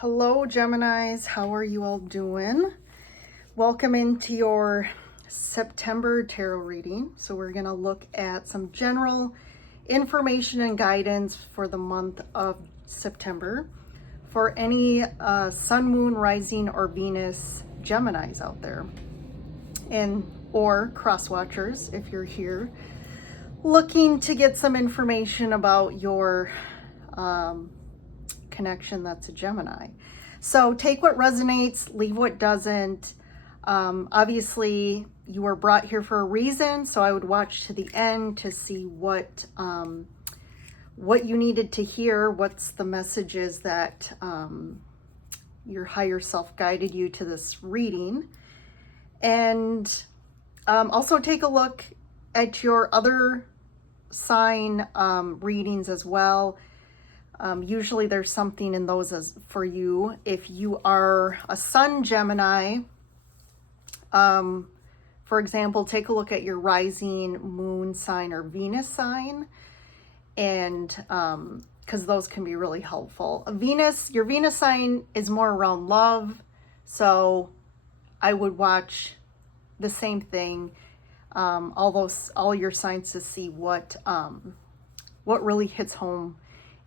Hello, Geminis. How are you all doing? Welcome into your September tarot reading. So we're going to look at some general information and guidance for the month of September for any sun, moon, rising, or Venus Geminis out there, and or cross watchers if you're here looking to get some information about your connection that's a Gemini. So take what resonates, leave what doesn't. Obviously, you were brought here for a reason, so I would watch to the end to see what you needed to hear, what's the messages that your higher self guided you to this reading. And also take a look at your other sign readings as well. Usually there's something in those for you. If you are a sun Gemini, for example, take a look at your rising, moon sign, or Venus sign, and because those can be really helpful. Your Venus sign is more around love, so I would watch the same thing, all your signs, to see what really hits home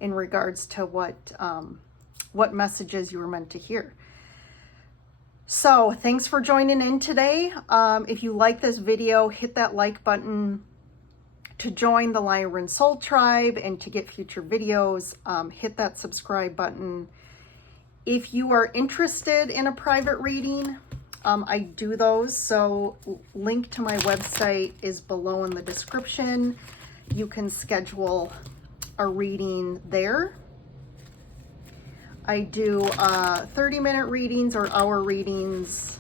in regards to what messages you were meant to hear. So thanks for joining in today. If you like this video, hit that like button to join the Lyran Soul Tribe and to get future videos. Hit that subscribe button. If you are interested in a private reading, I do those. So link to my website is below in the description. You can schedule a reading there. I do 30-minute readings or hour readings.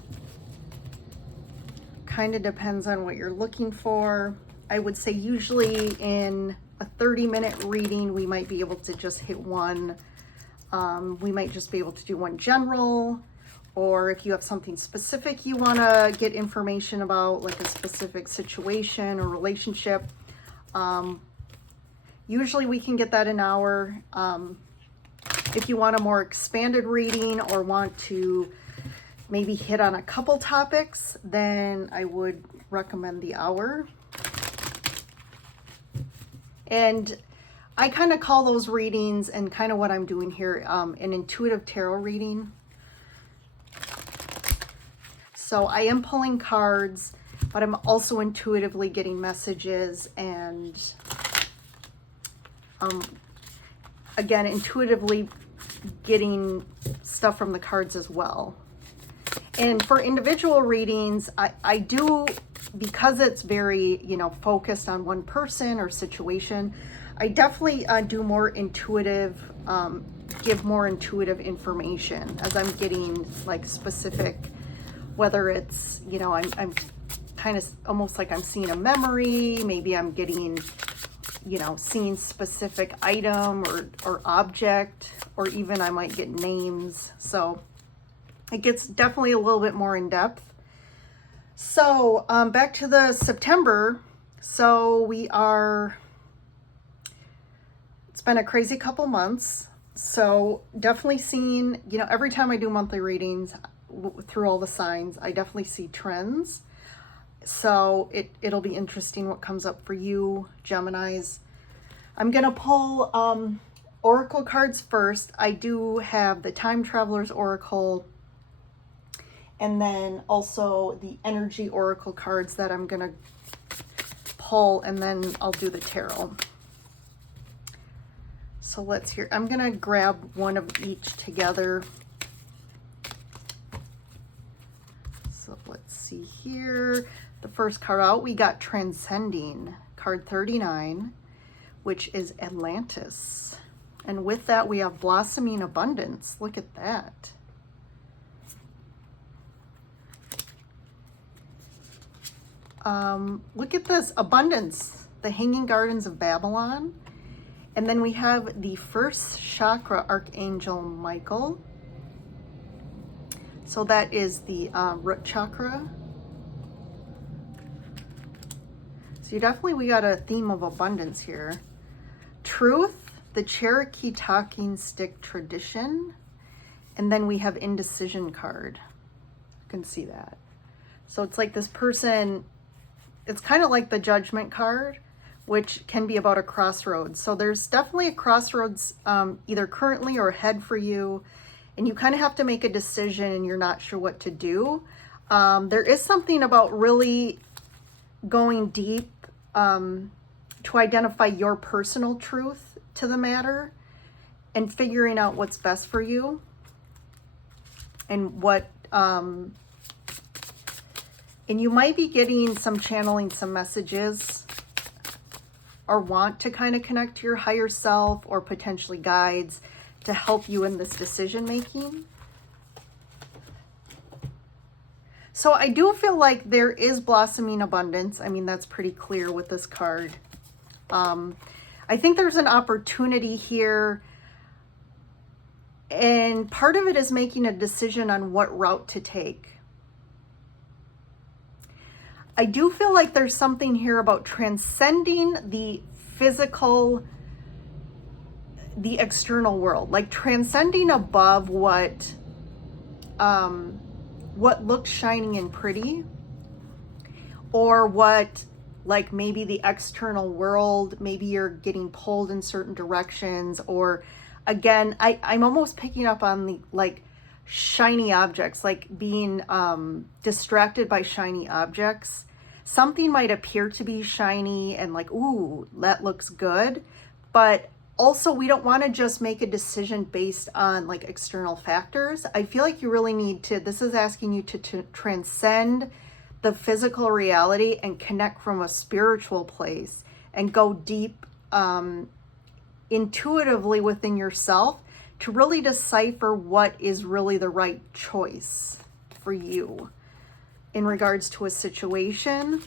Kind of depends on what you're looking for. I would say usually in a 30-minute reading, we might be able to just hit one. We might just be able to do one general, or if you have something specific you want to get information about, like a specific situation or relationship, usually we can get that in an hour. If you want a more expanded reading or want to maybe hit on a couple topics, then I would recommend the hour. And I kind of call those readings, and kind of what I'm doing here, an intuitive tarot reading. So I am pulling cards, but I'm also intuitively getting messages and again, intuitively getting stuff from the cards as well. And for individual readings, I do, because it's very, focused on one person or situation, I definitely do more intuitive, give more intuitive information as I'm getting like specific, whether it's, I'm kind of almost like I'm seeing a memory, maybe I'm getting, seeing specific item or object, or even I might get names. So it gets definitely a little bit more in depth. So back to the September. So it's been a crazy couple months. So definitely seeing, every time I do monthly readings through all the signs, I definitely see trends. So it'll be interesting what comes up for you, Geminis. I'm going to pull Oracle cards first. I do have the Time Traveler's Oracle, and then also the Energy Oracle cards that I'm going to pull, and then I'll do the Tarot. So let's hear. I'm going to grab one of each together. So let's see here. The first card out, we got Transcending, card 39, which is Atlantis. And with that, we have Blossoming Abundance. Look at that. Look at this, Abundance, the Hanging Gardens of Babylon. And then we have the first chakra, Archangel Michael. So that is the root chakra. So we got a theme of abundance here. Truth, the Cherokee Talking Stick Tradition, And then we have indecision card. You can see that. So it's like this person, it's kind of like the Judgment card, which can be about a crossroads. So there's definitely a crossroads either currently or ahead for you. And you kind of have to make a decision and you're not sure what to do. There is something about really going deep to identify your personal truth to the matter and figuring out what's best for you and what, and you might be getting channeling some messages or want to kind of connect to your higher self or potentially guides to help you in this decision making. So I do feel like there is blossoming abundance. I mean, that's pretty clear with this card. I think there's an opportunity here. And part of it is making a decision on what route to take. I do feel like there's something here about transcending the physical, the external world, like transcending above what looks shiny and pretty, or what, like maybe the external world, maybe you're getting pulled in certain directions, or again, I'm almost picking up on the like shiny objects, like being distracted by shiny objects. Something might appear to be shiny and like, ooh, that looks good. But also we don't want to just make a decision based on like external factors. I feel like you really need to, this is asking you to transcend the physical reality and connect from a spiritual place and go deep intuitively within yourself to really decipher what is really the right choice for you in regards to a situation.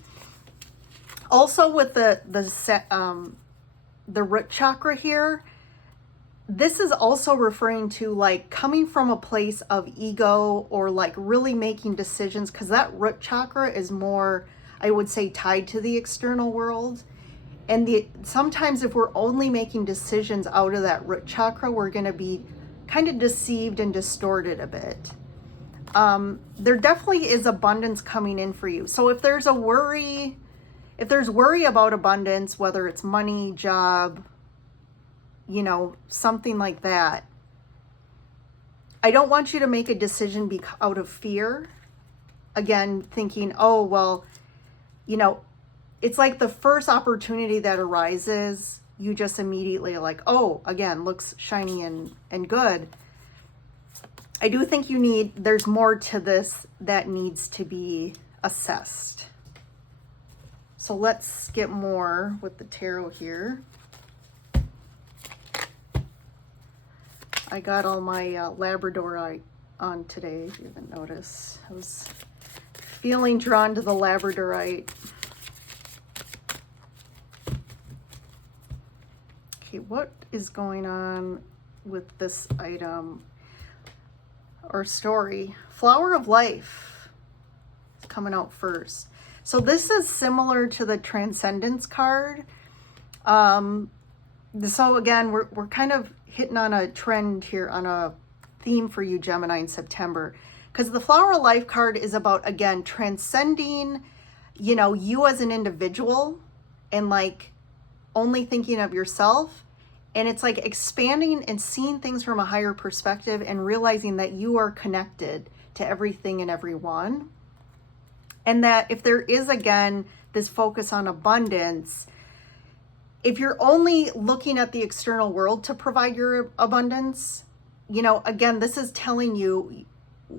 Also with the root chakra here, this is also referring to like coming from a place of ego or like really making decisions, because that root chakra is more, I would say, tied to the external world. And sometimes if we're only making decisions out of that root chakra, we're going to be kind of deceived and distorted a bit. There definitely is abundance coming in for you. So if there's worry about abundance, whether it's money, job, you know, something like that, I don't want you to make a decision out of fear. Again, thinking, oh, well, you know, it's like the first opportunity that arises, you just immediately are like, oh, again, looks shiny and good. I do think there's more to this that needs to be assessed. So let's get more with the tarot here. I got all my Labradorite on today, if you haven't noticed. I was feeling drawn to the Labradorite. Okay, what is going on with this item or story? Flower of Life is coming out first. So this is similar to the Transcendence card. So again, we're kind of hitting on a trend here, on a theme for you, Gemini, in September. Because the Flower of Life card is about, again, transcending, you know, you as an individual and like only thinking of yourself. And it's like expanding and seeing things from a higher perspective and realizing that you are connected to everything and everyone. And that if there is, again, this focus on abundance, if you're only looking at the external world to provide your abundance, you know, again, this is telling you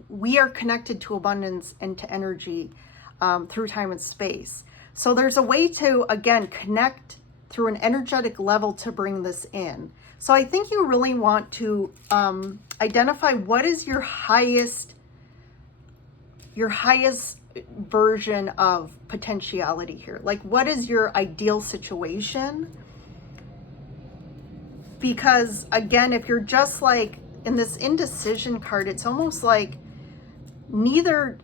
we are connected to abundance and to energy through time and space. So there's a way to, again, connect through an energetic level to bring this in. So I think you really want to identify what is your highest version of potentiality here. Like, what is your ideal situation? Because again, if you're just like in this indecision card, it's almost like neither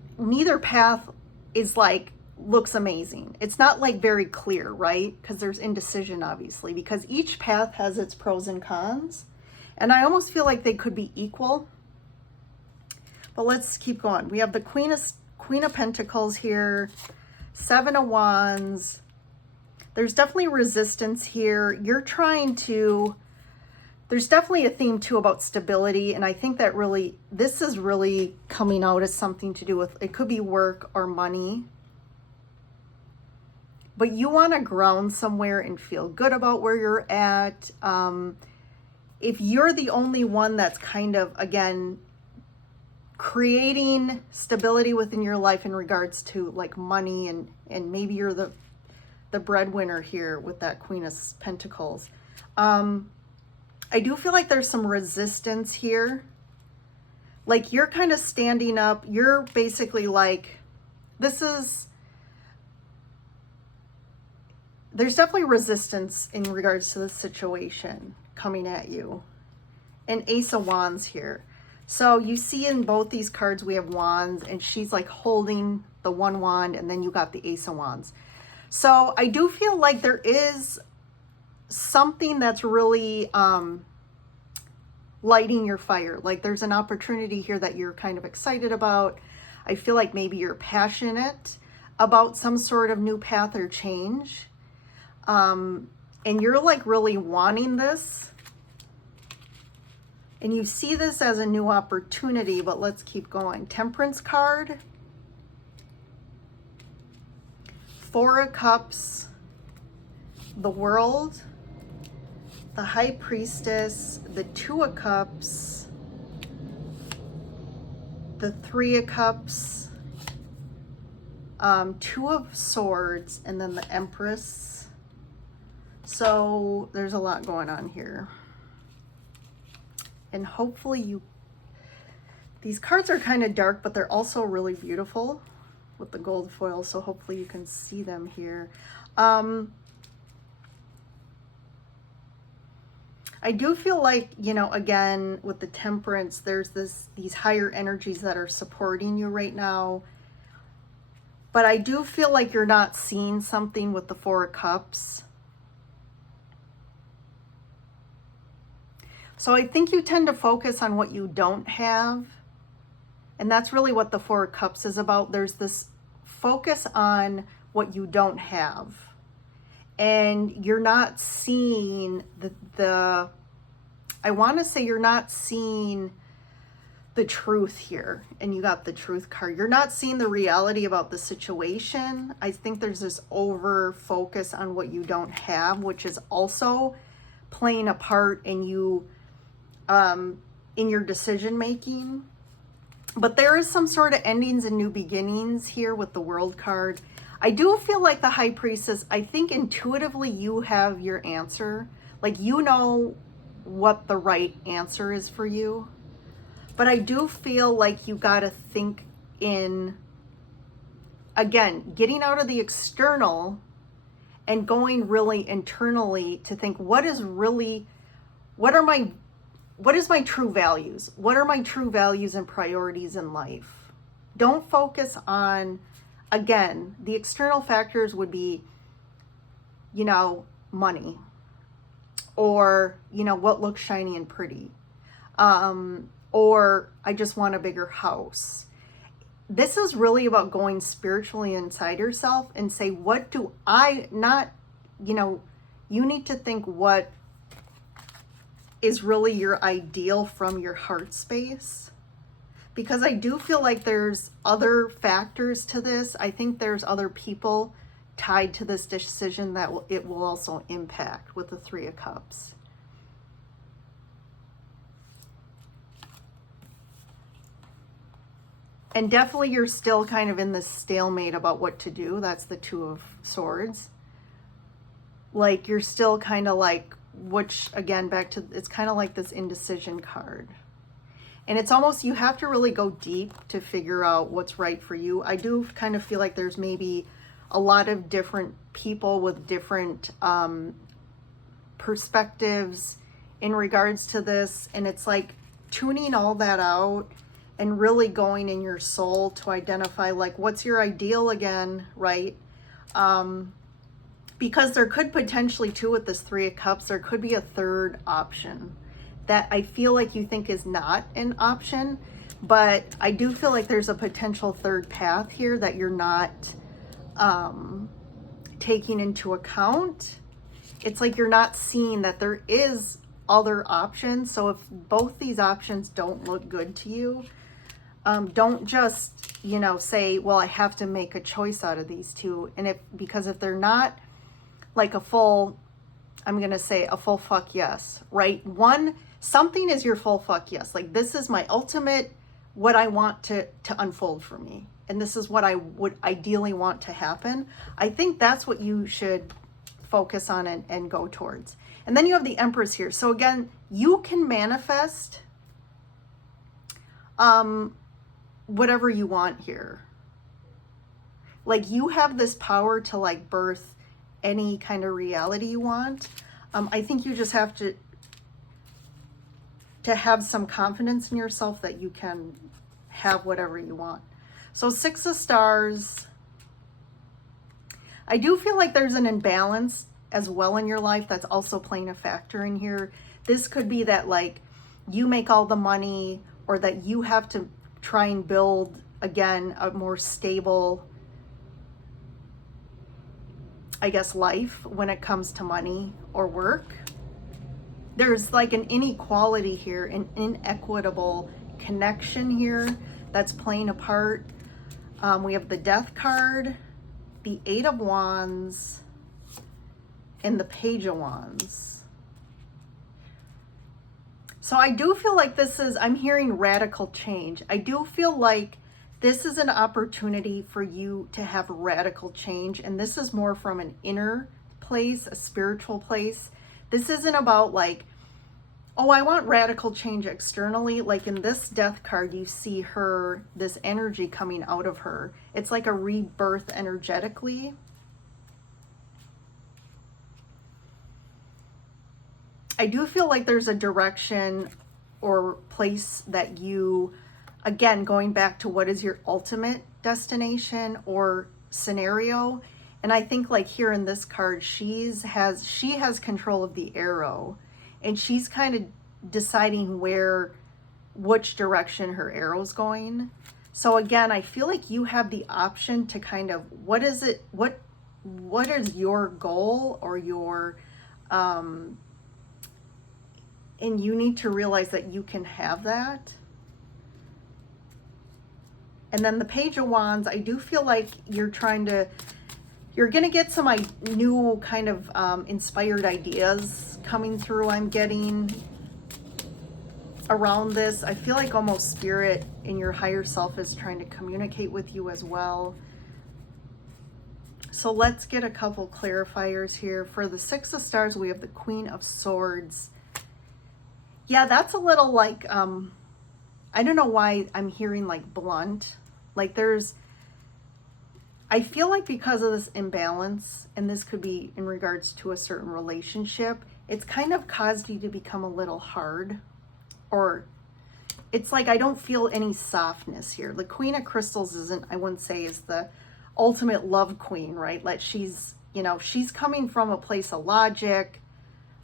path is like looks amazing. It's not like very clear, right? Because there's indecision, obviously, because each path has its pros and cons. And I almost feel like they could be equal. But let's keep going. We have the Queen of Pentacles here, Seven of Wands. There's definitely resistance here. You're trying to, there's definitely a theme too about stability. And I think that really, this is really coming out as something to do with, it could be work or money. But you want to ground somewhere and feel good about where you're at. If you're the only one that's kind of, again, creating stability within your life in regards to like money, and maybe you're the breadwinner here with that Queen of Pentacles. I do feel like there's some resistance here. Like you're kind of standing up. You're basically like, there's definitely resistance in regards to this situation coming at you. And Ace of Wands here. So you see in both these cards, we have wands, and she's like holding the one wand, and then you got the Ace of Wands. So I do feel like there is something that's really lighting your fire. Like there's an opportunity here that you're kind of excited about. I feel like maybe you're passionate about some sort of new path or change. And you're like really wanting this. And you see this as a new opportunity, but let's keep going. Temperance card. Four of Cups. The World. The High Priestess. The Two of Cups. The Three of Cups. Two of Swords. And then the Empress. So there's a lot going on here. And hopefully these cards are kind of dark, but they're also really beautiful with the gold foil. So hopefully you can see them here. I do feel like, you know, again, with the Temperance, there's these higher energies that are supporting you right now. But I do feel like you're not seeing something with the Four of Cups. So I think you tend to focus on what you don't have. And that's really what the Four of Cups is about. There's this focus on what you don't have. And you're not seeing I want to say you're not seeing the truth here. And you got the Truth card. You're not seeing the reality about the situation. I think there's this over focus on what you don't have, which is also playing a part in you, in your decision making. But there is some sort of endings and new beginnings here with the World card. I do feel like the High Priestess, I think intuitively you have your answer. Like you know what the right answer is for you. But I do feel like you got to think in, again, getting out of the external and going really internally to think what is my true values? What are my true values and priorities in life? Don't focus on, again, the external factors would be, you know, money, or, you know, what looks shiny and pretty, or I just want a bigger house. This is really about going spiritually inside yourself and say, what do I not, you know, you need to think what is really your ideal from your heart space. Because I do feel like there's other factors to this. I think there's other people tied to this decision that it will also impact with the Three of Cups. And definitely you're still kind of in this stalemate about what to do. That's the Two of Swords. Like you're still kind of like, which again, back to, it's kind of like this indecision card. And it's almost, you have to really go deep to figure out what's right for you. I do kind of feel like there's maybe a lot of different people with different perspectives in regards to this. And it's like tuning all that out and really going in your soul to identify like, what's your ideal again, right? Because there could potentially too, with this Three of Cups, there could be a third option that I feel like you think is not an option, but I do feel like there's a potential third path here that you're not taking into account. It's like you're not seeing that there is other options. So if both these options don't look good to you, don't just, you know, say, well, I have to make a choice out of these two. And because if they're not like a full, I'm going to say a full fuck yes, right? Something is your full fuck yes. Like, this is my ultimate, what I want to unfold for me. And this is what I would ideally want to happen. I think that's what you should focus on and go towards. And then you have the Empress here. So again, you can manifest whatever you want here. Like, you have this power to like birth any kind of reality you want. I think you just have to have some confidence in yourself that you can have whatever you want. So 6 of Stars. I do feel like there's an imbalance as well in your life that's also playing a factor in here. This could be that like you make all the money, or that you have to try and build, again, a more stable, I guess, life when it comes to money or work. There's like an inequality here, an inequitable connection here that's playing a part. We have the Death card, the 8 of Wands, and the Page of Wands. So I do feel like I'm hearing radical change. I do feel like this is an opportunity for you to have radical change. And this is more from an inner place, a spiritual place. This isn't about like, oh, I want radical change externally. Like in this Death card, you see her, this energy coming out of her. It's like a rebirth energetically. I do feel like there's a direction or place that you, again, going back to what is your ultimate destination or scenario. And I think like here in this card, she has control of the arrow, and she's kind of deciding which direction her arrow's going. So again, I feel like you have the option to kind of, what is your goal or your, and you need to realize that you can have that. And then the Page of Wands, I do feel like you're going to get some new kind of inspired ideas coming through. I'm getting around this. I feel like almost spirit and your higher self is trying to communicate with you as well. So let's get a couple clarifiers here. For the 6 of Stars, we have the Queen of Swords. Yeah, that's a little like, I don't know why I'm hearing like blunt. Like I feel like because of this imbalance, and this could be in regards to a certain relationship, it's kind of caused you to become a little hard. Or it's like I don't feel any softness here. The Queen of Crystals I wouldn't say is the ultimate love queen, right? Like she's coming from a place of logic.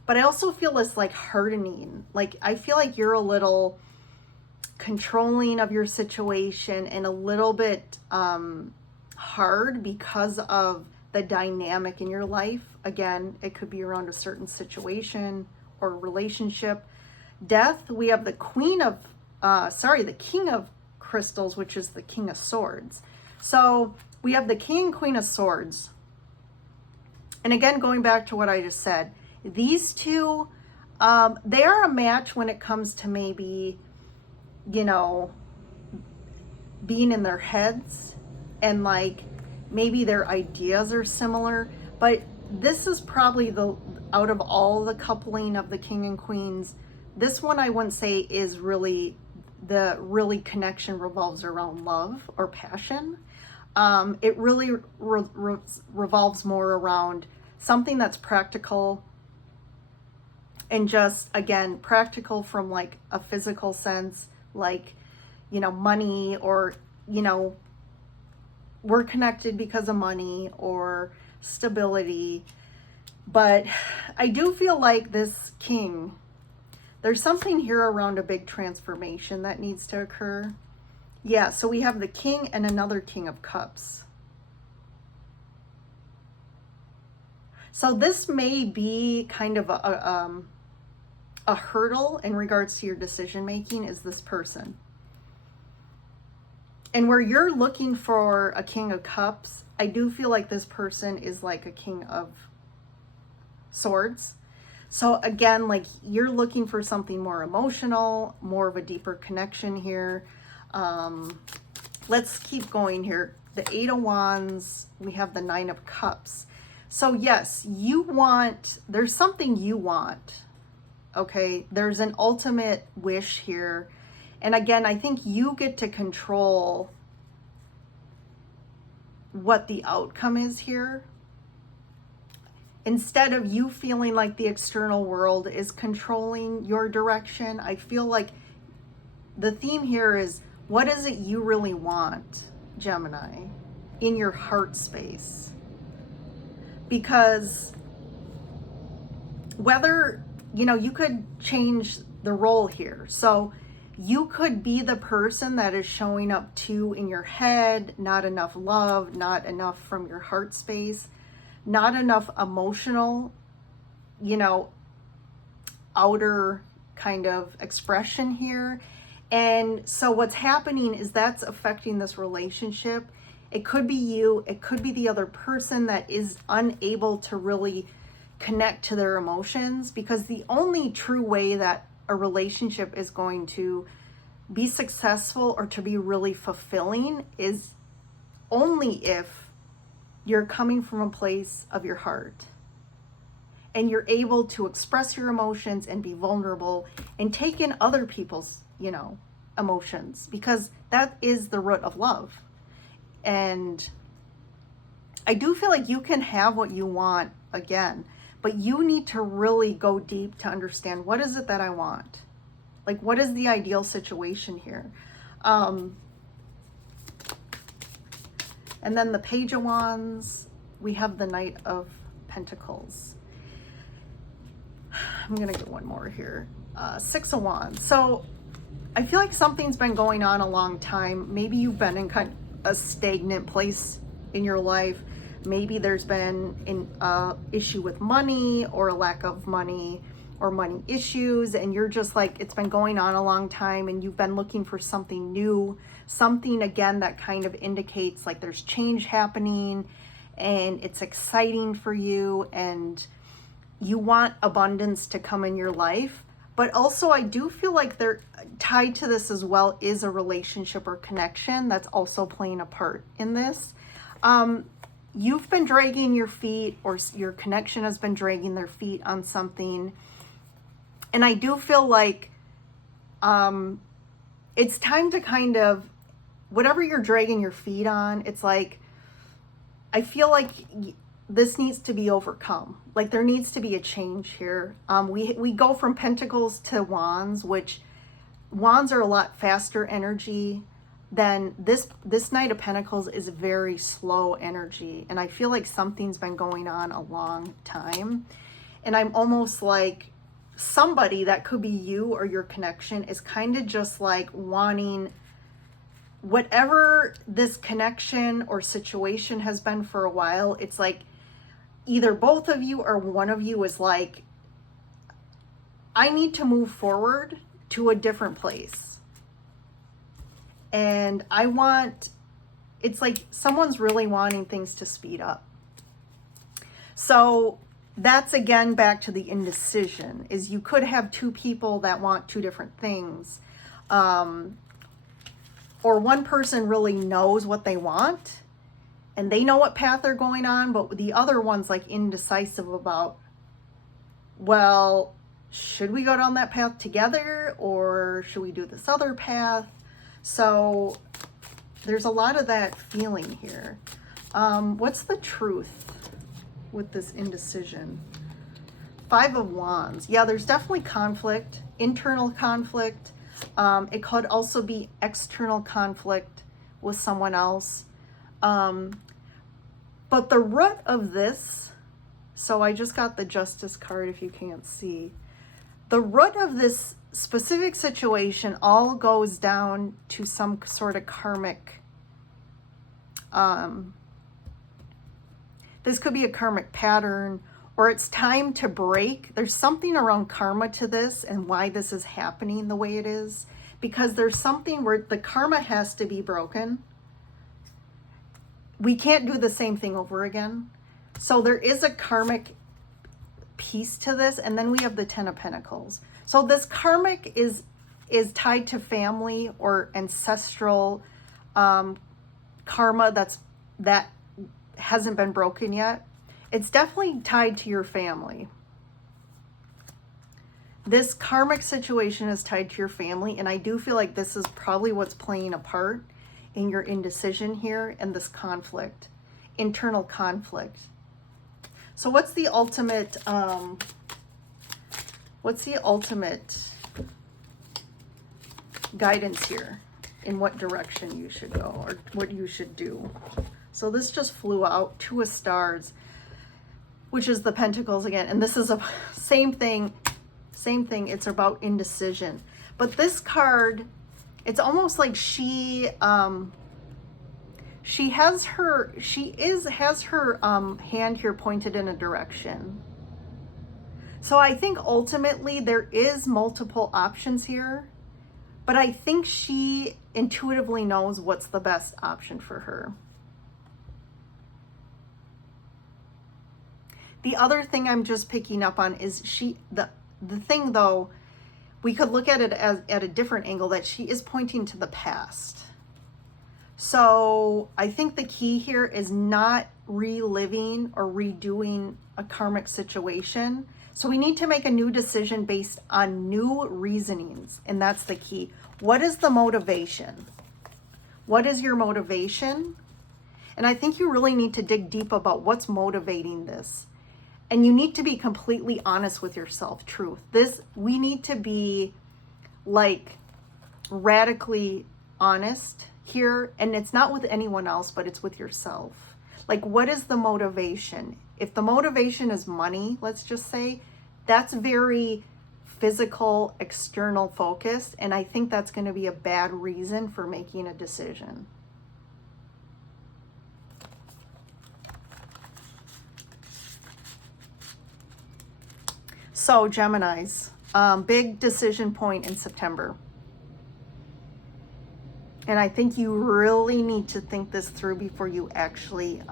But I also feel this like hardening. Like I feel like you're a little controlling of your situation and a little bit hard because of the dynamic in your life. Again, it could be around a certain situation or relationship. Death, we have the the King of Crystals, which is the King of Swords. So we have the King and Queen of Swords. And again, going back to what I just said, these two, they are a match when it comes to maybe, being in their heads and like maybe their ideas are similar. But this is probably out of all the coupling of the King and Queens, this one I wouldn't say is really, the connection revolves around love or passion. It really revolves more around something that's practical. And just, again, practical from like a physical sense, like, money, or, we're connected because of money or stability. But I do feel like this King, there's something here around a big transformation that needs to occur. Yeah, so we have the King and another King of Cups. So this may be kind of a hurdle in regards to your decision making, is this person. And where you're looking for a King of Cups, I do feel like this person is like a King of Swords. So again, like you're looking for something more emotional, more of a deeper connection here. Let's keep going here. The Eight of Wands, we have the Nine of Cups. So yes, you want, there's something you want. Okay, there's an ultimate wish here. And again, I think you get to control what the outcome is here. Instead of you feeling like the external world is controlling your direction, I feel like the theme here is, what is it you really want, Gemini, in your heart space? Because whether, you could change the role here. So you could be the person that is showing up to in your head, not enough love, not enough from your heart space, not enough emotional, outer kind of expression here. And so what's happening is that's affecting this relationship. It could be you, it could be the other person that is unable to really connect to their emotions, because the only true way that a relationship is going to be successful or to be really fulfilling is only if you're coming from a place of your heart and you're able to express your emotions and be vulnerable and take in other people's, emotions, because that is the root of love. And I do feel like you can have what you want again, but you need to really go deep to understand, what is it that I want? Like, what is the ideal situation here? And then the Page of Wands, we have the Knight of Pentacles. I'm going to get one more here. Six of Wands. So I feel like something's been going on a long time. Maybe you've been in kind of a stagnant place in your life. Maybe there's been an issue with money or a lack of money or money issues, and you're just like, it's been going on a long time and you've been looking for something new, something again that kind of indicates like there's change happening and it's exciting for you and you want abundance to come in your life. But also I do feel like they're tied to this as well is a relationship or connection that's also playing a part in this. You've been dragging your feet, or your connection has been dragging their feet on something. And I do feel like it's time to kind of, whatever you're dragging your feet on, it's like, I feel like this needs to be overcome. Like there needs to be a change here. We go from Pentacles to Wands, which Wands are a lot faster energy than this Knight of Pentacles is very slow energy. And I feel like something's been going on a long time. And I'm almost like somebody that could be you or your connection is kind of just like wanting whatever this connection or situation has been for a while. It's like either both of you or one of you is like, I need to move forward to a different place. And it's like someone's really wanting things to speed up. So that's again back to the indecision, is you could have two people that want two different things. Or one person really knows what they want and they know what path they're going on, but the other one's like indecisive about, well, should we go down that path together or should we do this other path? So there's a lot of that feeling here. What's the truth with this indecision? Five of Wands. Yeah, there's definitely conflict, internal conflict. It could also be external conflict with someone else. But the root of this, so I just got the Justice card if you can't see. The root of this specific situation all goes down to some sort of karmic, this could be a karmic pattern, or it's time to break. There's something around karma to this and why this is happening the way it is, because there's something where the karma has to be broken. We can't do the same thing over again. So there is a karmic piece to this. And then we have the Ten of Pentacles. So this karmic is tied to family or ancestral karma that hasn't been broken yet. It's definitely tied to your family. This karmic situation is tied to your family, and I do feel like this is probably what's playing a part in your indecision here and this conflict, internal conflict. So what's the ultimate guidance here in what direction you should go or what you should do? So this just flew out, Two of Stars, which is the Pentacles again. And this is a same thing. It's about indecision. But this card, it's almost like she has her hand here pointed in a direction. So I think ultimately there is multiple options here, but I think she intuitively knows what's the best option for her. The other thing I'm just picking up on is the thing though, we could look at it as at a different angle, that she is pointing to the past. So I think the key here is not reliving or redoing a karmic situation. So we need to make a new decision based on new reasonings. And that's the key. What is the motivation? What is your motivation? And I think you really need to dig deep about what's motivating this. And you need to be completely honest with yourself, truth. We need to be like radically honest here. And it's not with anyone else, but it's with yourself. Like, what is the motivation? If the motivation is money, let's just say, that's very physical, external focused. And I think that's going to be a bad reason for making a decision. So Geminis, big decision point in September. And I think you really need to think this through before you actually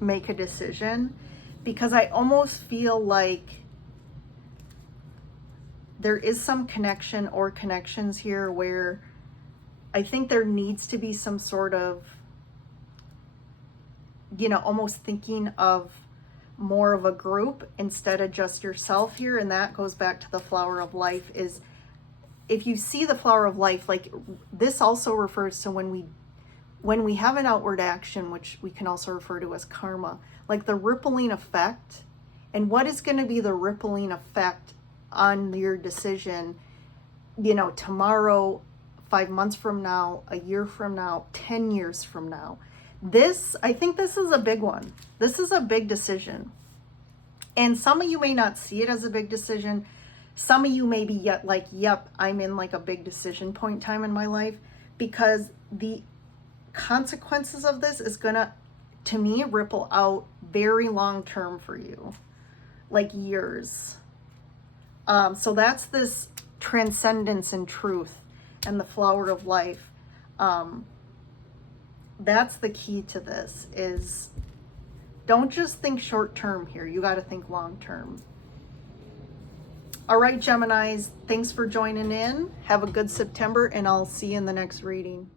make a decision, because I almost feel like there is some connection or connections here where I think there needs to be some sort of, almost thinking of more of a group instead of just yourself here. And that goes back to the Flower of Life. Is if you see the Flower of Life, like this also refers to when we have an outward action, which we can also refer to as karma, like the rippling effect. And what is going to be the rippling effect on your decision, tomorrow, 5 months from now, a year from now, 10 years from now? I think this is a big one. This is a big decision. And some of you may not see it as a big decision. Some of you may be yet like, yep, I'm in like a big decision point in time in my life, because the consequences of this is gonna, to me, ripple out very long term for you, like years. So that's this transcendence and truth and the Flower of Life. That's the key to this, is don't just think short term here. You got to think long term. All right, Geminis, thanks for joining in. Have a good September, and I'll see you in the next reading.